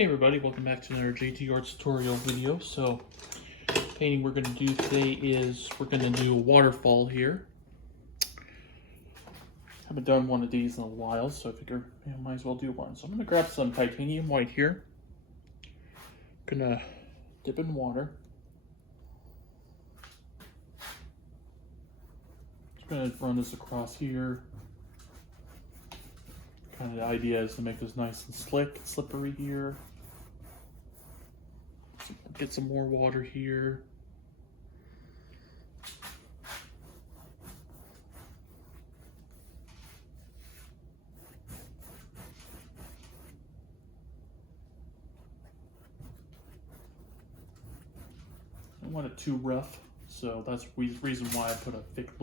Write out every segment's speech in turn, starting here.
Hey everybody, welcome back to another JT Arts tutorial video. So, painting we're going to do today is we're going to do a waterfall here. Haven't done one of these in a while, so I figure I might as well do one. So I'm going to grab some titanium white here. Gonna dip in water. Just going to run this across here. Kind of the idea is to make this nice and slick, slippery here. Get some more water here. I don't want it too rough, so that's the reason why I put a thick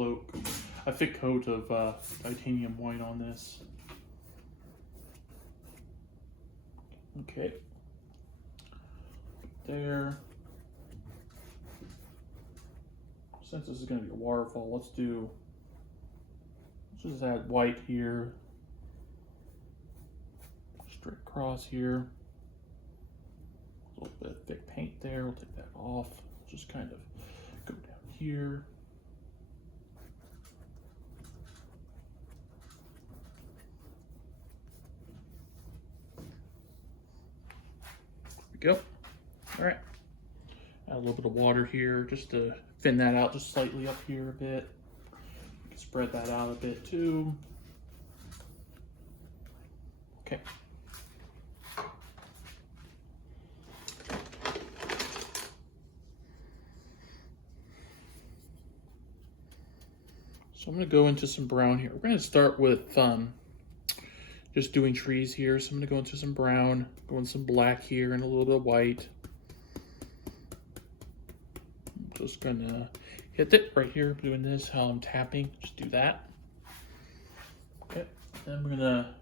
coat of titanium white on this. Okay, there. Since this is going to be a waterfall, let's just add white here, straight across here. A little bit of thick paint there. We'll take that off. Just kind of go down here. Go. All right. Add a little bit of water here just to thin that out just slightly up here a bit. You can spread that out a bit too. Okay. So I'm going to go into some brown here. We're going to start with just doing trees here. So I'm going to go into some brown, go into some black here, and a little bit of white. I'm just going to hit it right here, doing this, how I'm tapping. Just do that. Okay, then we're going to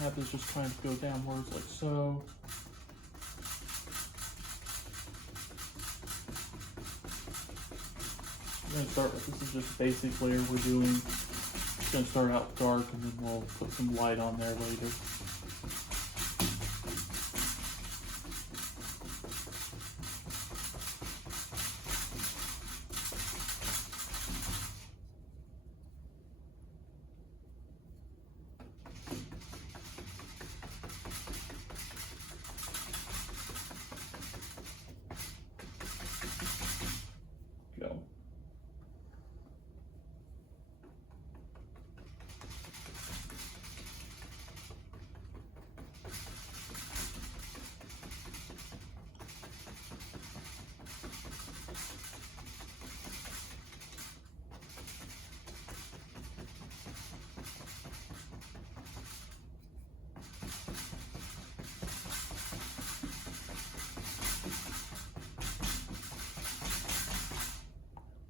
have this just kind of go downwards like so. We're going to start with, this is just a basic layer we're doing. It's going to start out dark and then we'll put some light on there later. Go.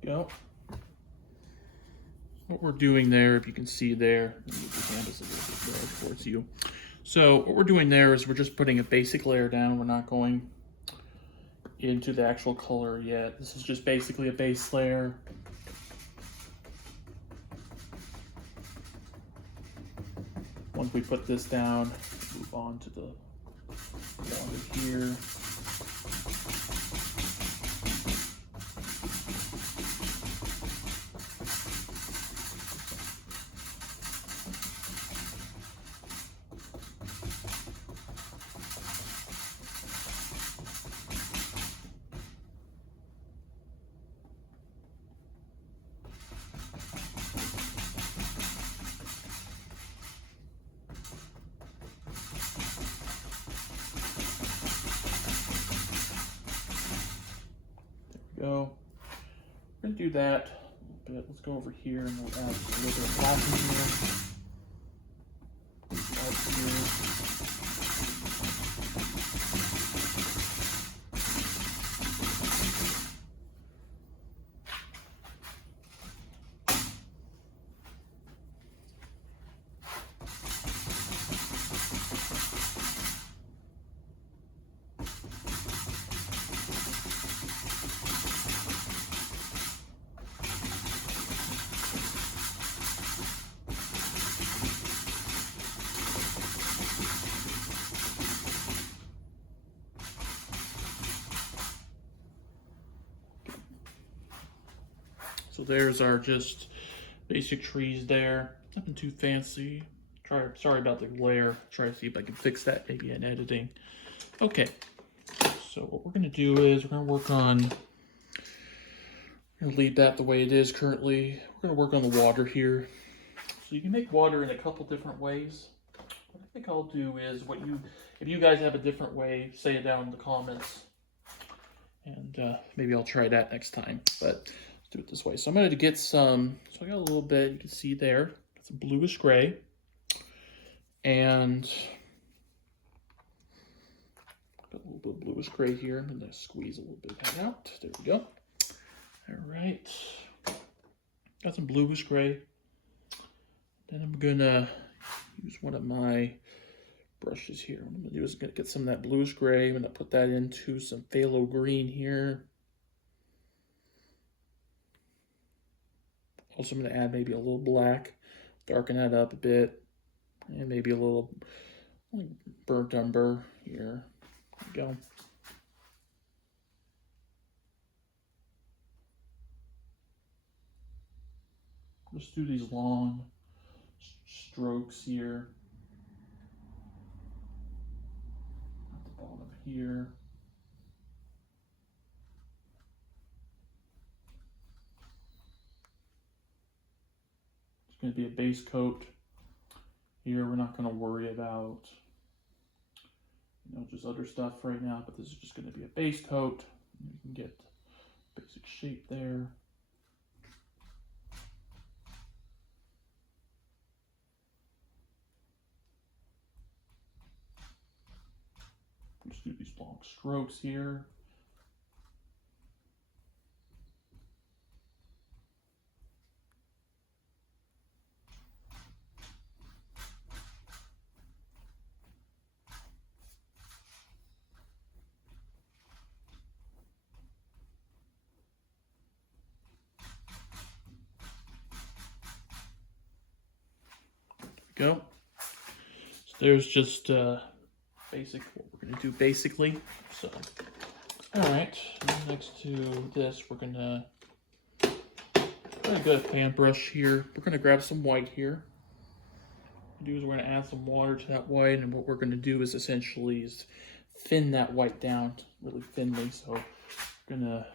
Go. What we're doing there, if you can see there, let me move the canvas a little bit more towards you. So what we're doing there is we're just putting a basic layer down. We're not going into the actual color yet. This is just basically a base layer. Once we put this down, move on to the water here. Go. We're going to do that a little bit. Let's go over here and we'll add a little bit of black in here. So there's our just basic trees there. Nothing too fancy. Sorry about the glare. Try to see if I can fix that maybe in editing. Okay, so what we're gonna do is we're gonna work on, leave that the way it is currently. We're gonna work on the water here. So you can make water in a couple different ways. What I think I'll do is if you guys have a different way, say it down in the comments. And maybe I'll try that next time, but let's do it this way. So I'm going to get some, so I got a little bit, you can see there, got some bluish gray. And got a little bit of bluish gray here. I'm going to squeeze a little bit of that out. There we go. All right. Got some bluish gray. Then I'm going to use one of my brushes here. What I'm going to do is get some of that bluish gray. I'm going to put that into some phthalo green here. Also, I'm going to add maybe a little black, darken that up a bit, and maybe a little burnt umber here. There we go. Just do these long strokes here. At the bottom here. It's going to be a base coat. Here we're not going to worry about, just other stuff right now, but this is just going to be a base coat. You can get basic shape there. Just do these long strokes here. Go. So there's just basic what we're going to do basically. So, all right. Next to this, we're going to get a fan brush here. We're going to grab some white here. What we're going to add some water to that white, and what we're going to do is essentially thin that white down really thinly. So we're going to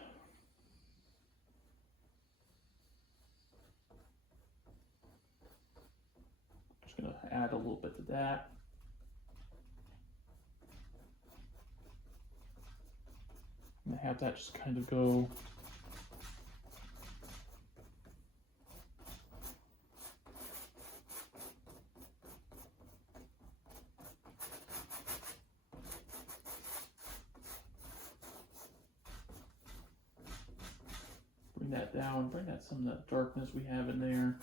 add a little bit to that. I'm going to have that just kind of go bring that down, bring that some of that darkness we have in there.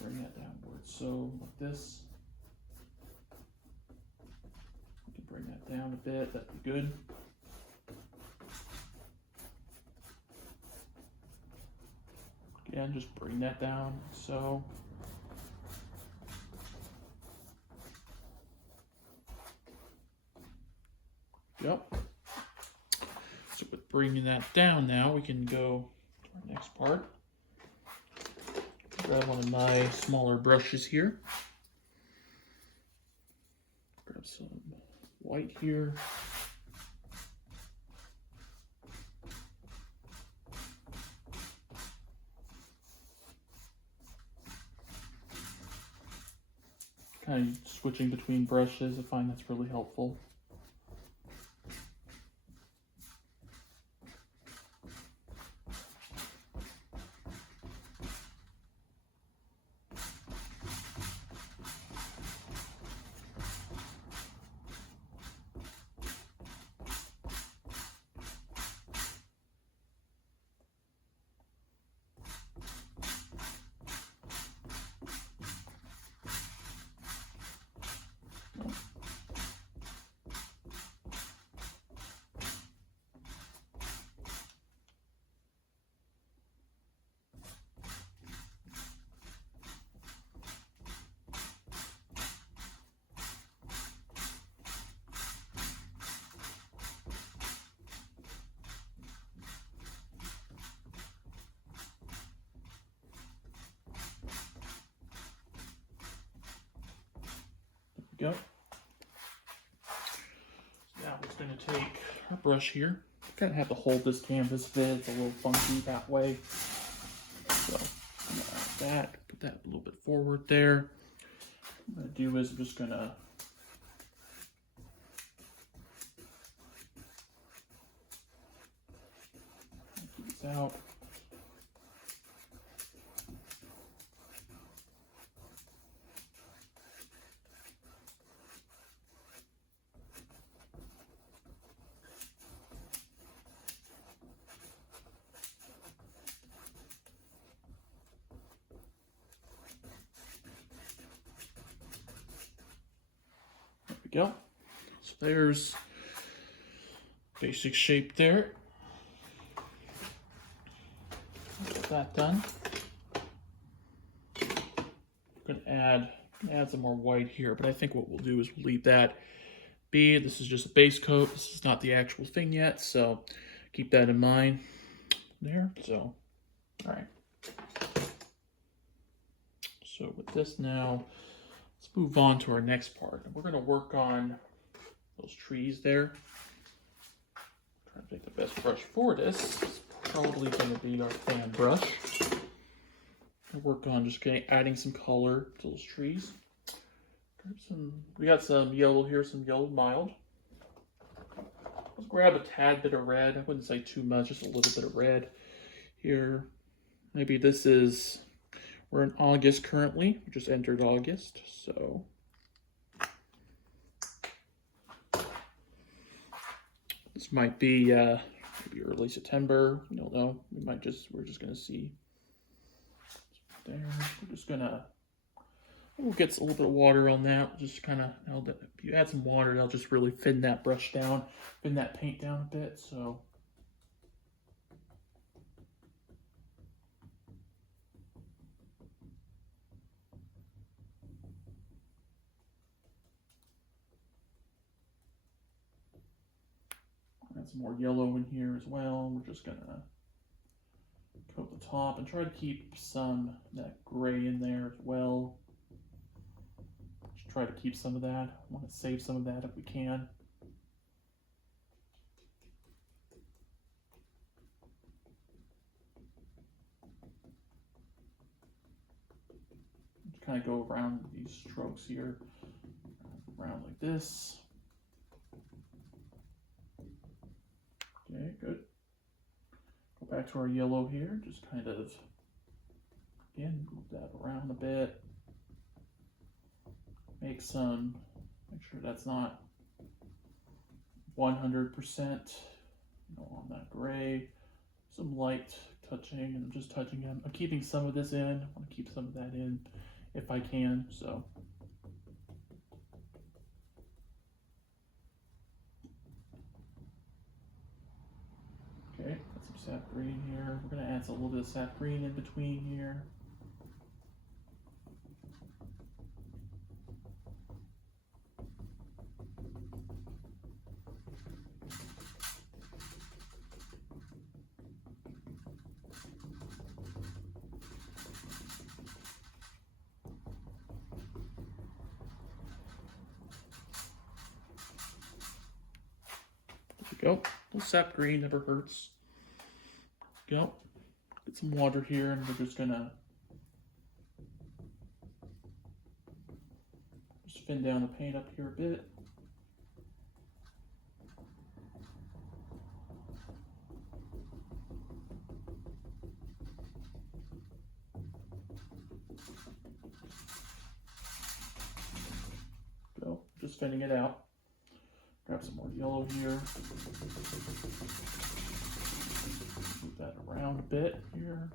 Bring that downwards. So like this. We can bring that down a bit, that'd be good. Again, just bring that down. So yep. So with bringing that down now, we can go to our next part. Grab one of my smaller brushes here. Grab some white here. Kind of switching between brushes, I find that's really helpful. go. Now we're just going to take our brush here. Kind of have to hold this canvas bit. It's a little funky that way. So I'm going to add that, put that a little bit forward there. What I'm going to do is I'm just going to take these out. Go. So there's basic shape there. Get that done. I'm gonna add some more white here, but I think what we'll do is we'll leave that be. This is just a base coat. This is not the actual thing yet, so keep that in mind there. So, all right. So with this now, let's move on to our next part. We're going to work on those trees there. Try to pick the best brush for this. It's probably going to be our fan brush. I'll work on just adding some color to those trees. We got some yellow here, some yellow mild. Let's grab a tad bit of red. I wouldn't say too much, just a little bit of red here. Maybe this is, we're in August currently. We just entered August, so. This might be maybe early September. We don't know. We're just gonna see. There. We're just gonna. We'll get a little bit of water on that. Just kind of. If you add some water, that'll just really thin that brush down, thin that paint down a bit. So. Add some more yellow in here as well. We're just gonna coat the top and try to keep some of that gray in there as well. Just try to keep some of that. I want to save some of that if we can. Just kind of go around these strokes here, around like this. Okay, good. Go back to our yellow here, just kind of, again, move that around a bit. Make sure that's not 100% on that gray. Some light touching, and I'm just touching them. I'm keeping some of this in. I want to keep some of that in if I can, so. Okay, got some sap green here. We're going to add a little bit of sap green in between here. Go. A little sap green never hurts. Go. Get some water here, and we're just gonna thin down the paint up here a bit. Go. Just thinning it out. Grab some more yellow here. Move that around a bit here.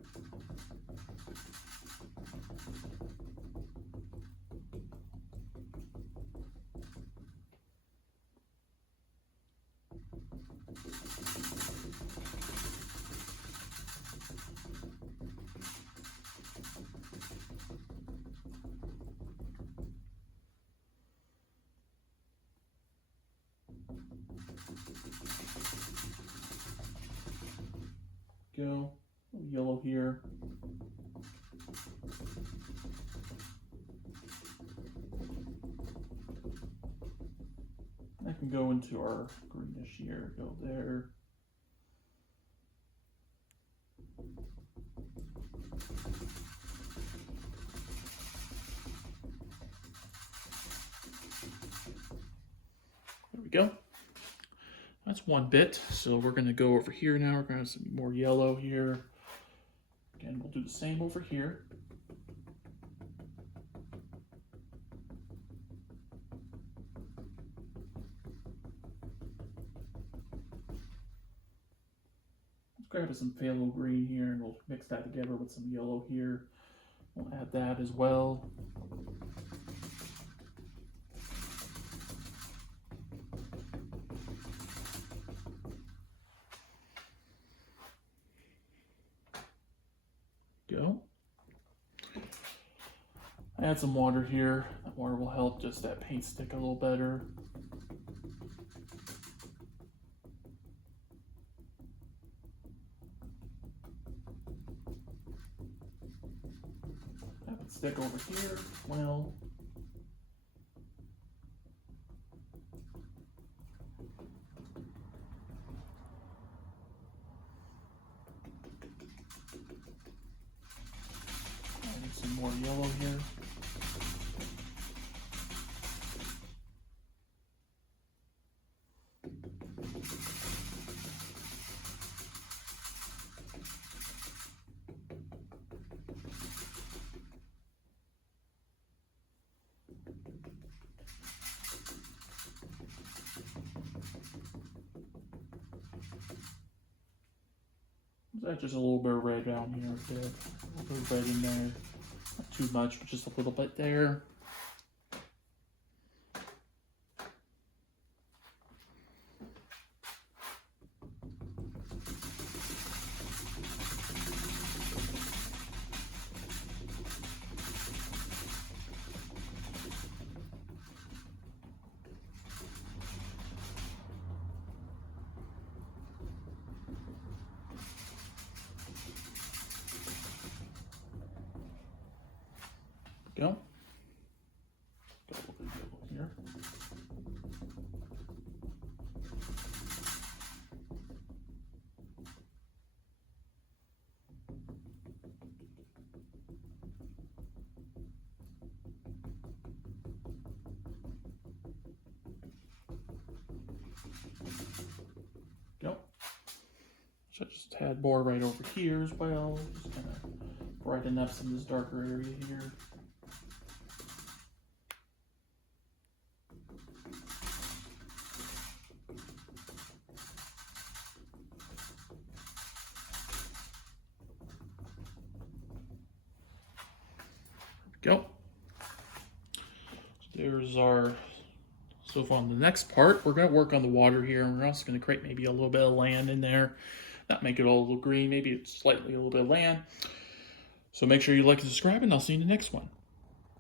Go. Yellow here. can go into our greenish here, go there. There we go. That's one bit. So we're going to go over here now. We're going to have some more yellow here. Again, we'll do the same over here. Let's grab some phthalo green here and we'll mix that together with some yellow here. We'll add that as well. Go. Add some water here. That water will help just that paint stick a little better. Have it stick over here. Well. Add some more yellow here. That's just a little bit of red down here, a little bit of red in there. Not too much, but just a little bit there. Go. Got a little bit of yellow here. Go. So just a tad more right over here as well. Just kind of brighten up some of this darker area here. Go. So there's our, so on the next part, we're going to work on the water here, and we're also going to create maybe a little bit of land in there. Not make it all a little green, maybe it's slightly a little bit of land. So make sure you like and subscribe, and I'll see you in the next one.